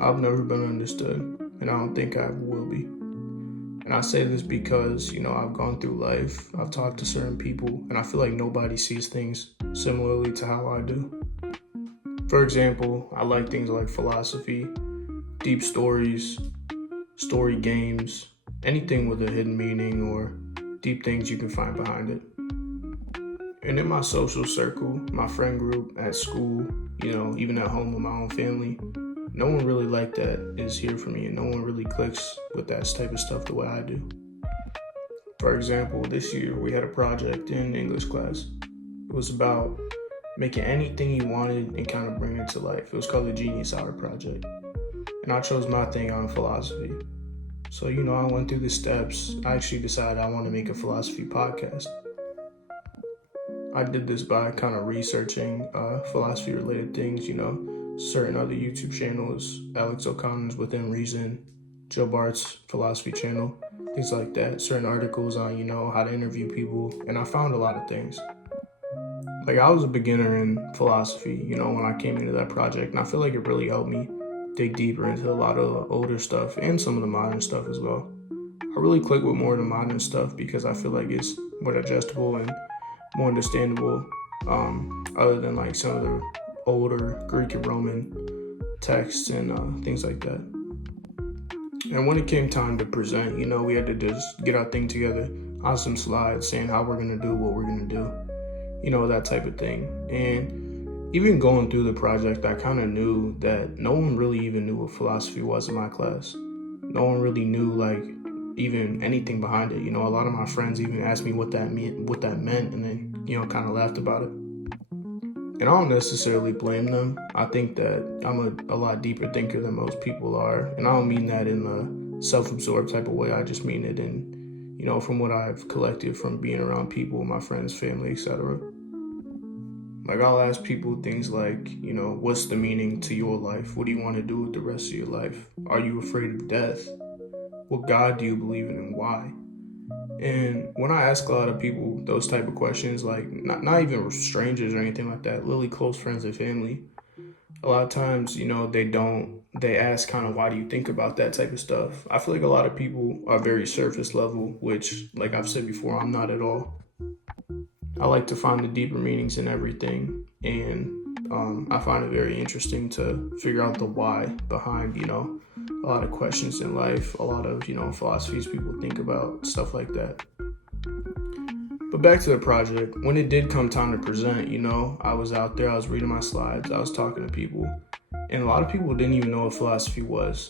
I've never been understood, and I don't think I ever will be. And I say this because, I've gone through life, I've talked to certain people, and I feel like nobody sees things similarly to how I do. For example, I like things like philosophy, deep stories, story games, anything with a hidden meaning or deep things you can find behind it. And in my social circle, my friend group, at school, even at home with my own family, no one really like that is here for me, and no one really clicks with that type of stuff the way I do. For example, this year we had a project in English class. It was about making anything you wanted and kind of bringing it to life. It was called the Genius Hour Project. And I chose my thing on philosophy. So, I went through the steps. I actually decided I want to make a philosophy podcast. I did this by kind of researching philosophy related things, certain other YouTube channels, Alex O'Connor's Within Reason, Joe Bart's philosophy channel, things like that, certain articles on, how to interview people, and I found a lot of things. Like, I was a beginner in philosophy, when I came into that project, and I feel like it really helped me dig deeper into a lot of the older stuff and some of the modern stuff as well. I really click with more of the modern stuff because I feel like it's more digestible and more understandable, other than like some of the older Greek and Roman texts and things like that. And when it came time to present, we had to just get our thing together on some slides saying how we're going to do what we're going to do, that type of thing. And even going through the project, I kind of knew that no one really even knew what philosophy was in my class. No one really knew like even anything behind it. A lot of my friends even asked me what that meant, and then, kind of laughed about it. And I don't necessarily blame them. I think that I'm a lot deeper thinker than most people are. And I don't mean that in a self-absorbed type of way. I just mean it in, from what I've collected from being around people, my friends, family, etc. Like, I'll ask people things like, what's the meaning to your life? What do you want to do with the rest of your life? Are you afraid of death? What God do you believe in and why? And when I ask a lot of people those type of questions, like not even strangers or anything like that, really close friends and family, a lot of times, they ask kind of, why do you think about that type of stuff? I feel like a lot of people are very surface level, which, like I've said before, I'm not at all. I like to find the deeper meanings in everything, and I find it very interesting to figure out the why behind, a lot of questions in life, a lot of, philosophies people think about, stuff like that. But back to the project, when it did come time to present, I was out there, I was reading my slides, I was talking to people, and a lot of people didn't even know what philosophy was.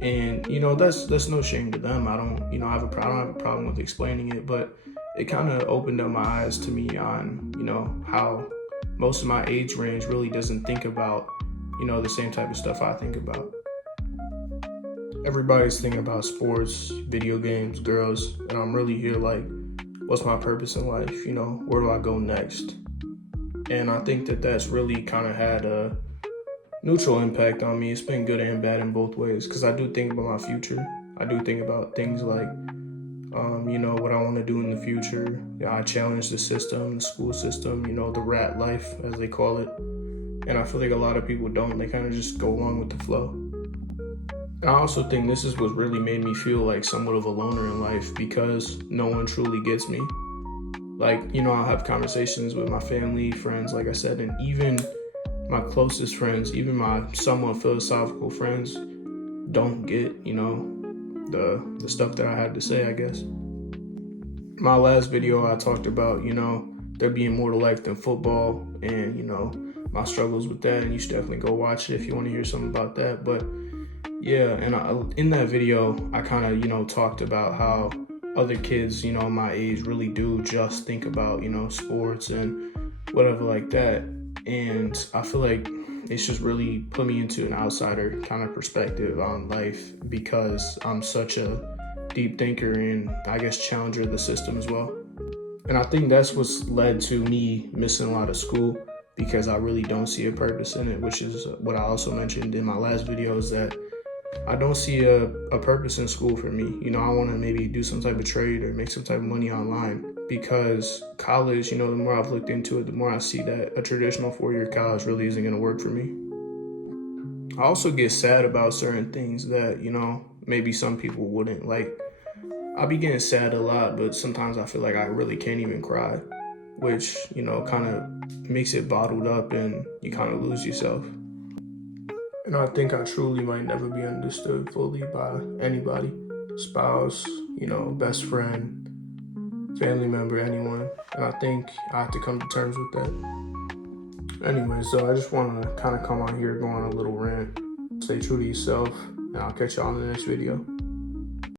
And, that's no shame to them. I don't have a problem with explaining it, but it kind of opened up my eyes to me on, how most of my age range really doesn't think about, the same type of stuff I think about. Everybody's thinking about sports, video games, girls, and I'm really here like, what's my purpose in life? Where do I go next? And I think that that's really kind of had a neutral impact on me. It's been good and bad in both ways, because I do think about my future. I do think about things like, what I want to do in the future. I challenge the system, the school system, the rat life, as they call it. And I feel like a lot of people don't. They kind of just go along with the flow. And I also think this is what really made me feel like somewhat of a loner in life, because no one truly gets me. Like, I'll have conversations with my family, friends, like I said, and even my closest friends, even my somewhat philosophical friends, don't get, the stuff that I had to say, I guess. My last video, I talked about, there being more to life than football, and, my struggles with that, and you should definitely go watch it if you want to hear something about that. But yeah, and in that video, I kind of, talked about how other kids, my age really do just think about, sports and whatever like that. And I feel like it's just really put me into an outsider kind of perspective on life, because I'm such a deep thinker and, I guess, challenger of the system as well. And I think that's what's led to me missing a lot of school, because I really don't see a purpose in it, which is what I also mentioned in my last video, is that I don't see a purpose in school for me. I want to maybe do some type of trade or make some type of money online, because college, the more I've looked into it, the more I see that a traditional 4-year college really isn't going to work for me. I also get sad about certain things that, you know, maybe some people wouldn't. Like, I be getting sad a lot, but sometimes I feel like I really can't even cry, which, you know, kind of makes it bottled up and you kind of lose yourself. And I think I truly might never be understood fully by anybody, spouse, you know, best friend, family member, anyone. And I think I have to come to terms with that. Anyway, so I just want to kind of come on here, go on a little rant, stay true to yourself, and I'll catch you on the next video.